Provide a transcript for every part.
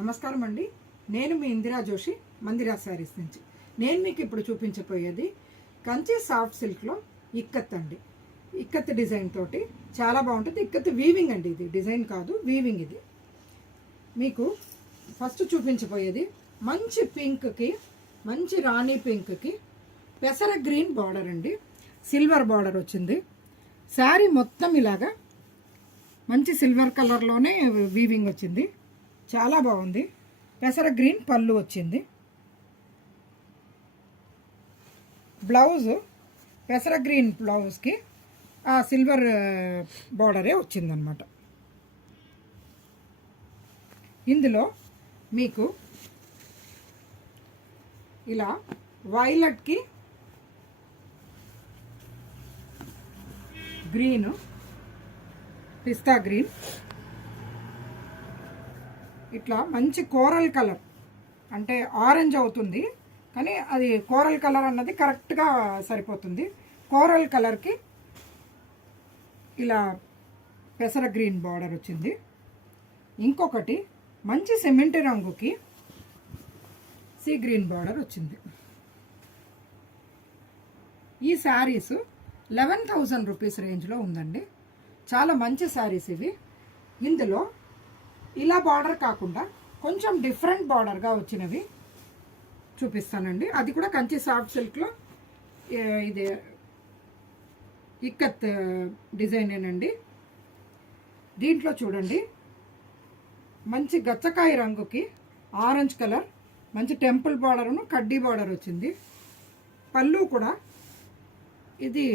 నమస్కారం అండి. నేను మీ ఇందిరా జోషి మందిరా శారీస్ నుంచి. నేను మీకు ఇప్పుడు చూపించబోయేది కంచి సాఫ్ట్ సిల్క్లో ఇక్కత్ అండి. ఇక్కత్ డిజైన్ తోటి చాలా బాగుంటుంది. ఇక్కత్ వీవింగ్ అండి, ఇది డిజైన్ కాదు, వీవింగ్. ఇది మీకు ఫస్ట్ చూపించబోయేది మంచి పింక్కి, మంచి రాణి పింక్కి పెసర గ్రీన్ బార్డర్ అండి. సిల్వర్ బార్డర్ వచ్చింది. శారీ మొత్తం ఇలాగా మంచి సిల్వర్ కలర్లోనే వీవింగ్ వచ్చింది. చాలా బాగుంది. పెసర గ్రీన్ పళ్ళు వచ్చింది. బ్లౌజ్ పెసర గ్రీన్ బ్లౌజ్కి ఆ సిల్వర్ బార్డరే వచ్చిందనమాట. ఇందులో మీకు ఇలా వైలెట్కి గ్రీను, పిస్తా గ్రీన్, ఇట్లా మంచి కోరల్ కలర్, అంటే ఆరెంజ్ అవుతుంది కానీ అది కోరల్ కలర్ అన్నది కరెక్ట్గా సరిపోతుంది. కోరల్ కలర్కి ఇలా పెసర గ్రీన్ బార్డర్ వచ్చింది. ఇంకొకటి మంచి సిమెంట్ రంగుకి సీ గ్రీన్ బార్డర్ వచ్చింది. ఈ శారీస్ 11,000 రూపీస్ రేంజ్లో ఉందండి. చాలా మంచి శారీస్ ఇవి. ఇందులో ఇలా బార్డర్ కాకుండా కొంచెం డిఫరెంట్ బార్డర్గా వచ్చినవి చూపిస్తానండి. అది కూడా కంచి సాఫ్ట్ సిల్క్లో ఇది ఇక్కత్ డిజైనేనండి. దీంట్లో చూడండి, మంచి గచ్చకాయ రంగుకి ఆరెంజ్ కలర్, మంచి టెంపుల్ బార్డర్ను కడ్డీ బార్డర్ వచ్చింది. పళ్ళు కూడా ఇది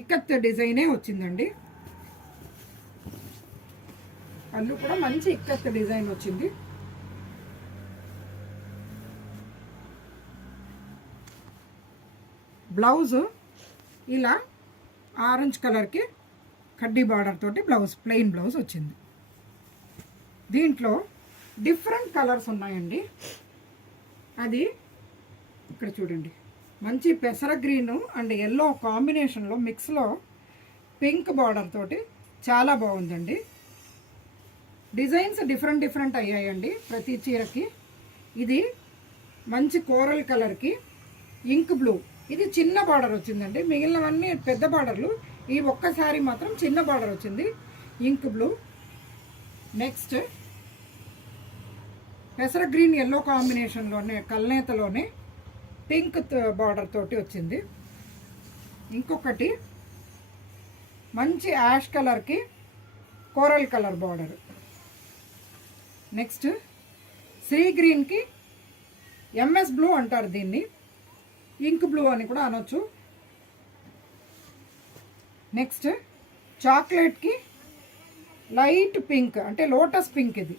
ఇక్కత్ డిజైనే వచ్చిందండి. పళ్ళు కూడా మంచి ఇక్కత్ డిజైన్ వచ్చింది. బ్లౌజ్ ఇలా ఆరెంజ్ కలర్కి కడ్డీ బార్డర్ తోటి బ్లౌజ్, ప్లెయిన్ బ్లౌజ్ వచ్చింది. దీంట్లో డిఫరెంట్ కలర్స్ ఉన్నాయండి. అది ఇక్కడ చూడండి, మంచి పెసర గ్రీను అండ్ ఎల్లో కాంబినేషన్లో మిక్స్లో పింక్ బార్డర్ తోటి చాలా బాగుందండి. డిజైన్స్ డిఫరెంట్ అయ్యాయండి ప్రతి చీరకి. ఇది మంచి కోరల్ కలర్కి ఇంక్ బ్లూ, ఇది చిన్న బార్డర్ వచ్చిందండి. మిగిలినవన్నీ పెద్ద బార్డర్లు, ఈ ఒక్కసారి మాత్రం చిన్న బార్డర్ వచ్చింది, ఇంక్ బ్లూ. నెక్స్ట్ పెసర గ్రీన్ ఎల్లో కాంబినేషన్లోనే కల్నేతలోనే పింక్ బార్డర్ తోటి వచ్చింది. ఇంకొకటి మంచి యాష్ కలర్కి coral colour border. Next sea గ్రీన్కి ఎంఎస్ బ్లూ అంటారు దీన్ని, ఇంక్ బ్లూ అని కూడా అనొచ్చు. నెక్స్ట్ చాక్లెట్కి లైట్ పింక్, అంటే లోటస్ పింక్ ఇది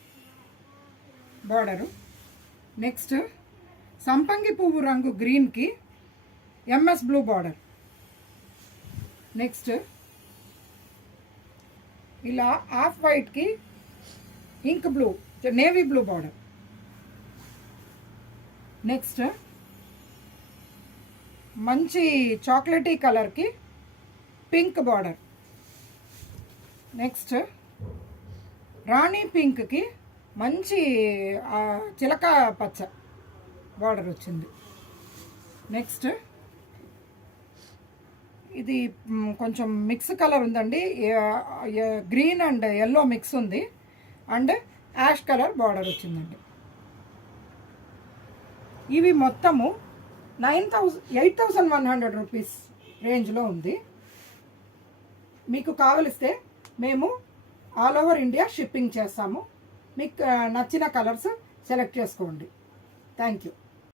బార్డరు. నెక్స్ట్ సంపంగి పువ్వు రంగు గ్రీన్కి ఎంఎస్ బ్లూ బార్డర్. నెక్స్ట్ ఇలా ఆఫ్ వైట్కి ink blue, navy blue border. Next మంచి చాక్లెటీ కలర్కి పింక్ బార్డర్. నెక్స్ట్ రాణి పింక్కి మంచి చిలక పచ్చ బార్డర్ వచ్చింది. నెక్స్ట్ ఇది కొంచెం మిక్స్ కలర్ ఉందండి, గ్రీన్ అండ్ ఎల్లో మిక్స్ ఉంది, అండ్ యాష్ కలర్ బార్డర్ వచ్చిందండి. ఇవి మొత్తము 8,100 రూపీస్ రేంజ్లో ఉంది. మీకు కావలిస్తే మేము ఆల్ ఓవర్ ఇండియా షిప్పింగ్ చేస్తాము. మీకు నచ్చిన కలర్స్ సెలెక్ట్ చేసుకోండి. Thank you.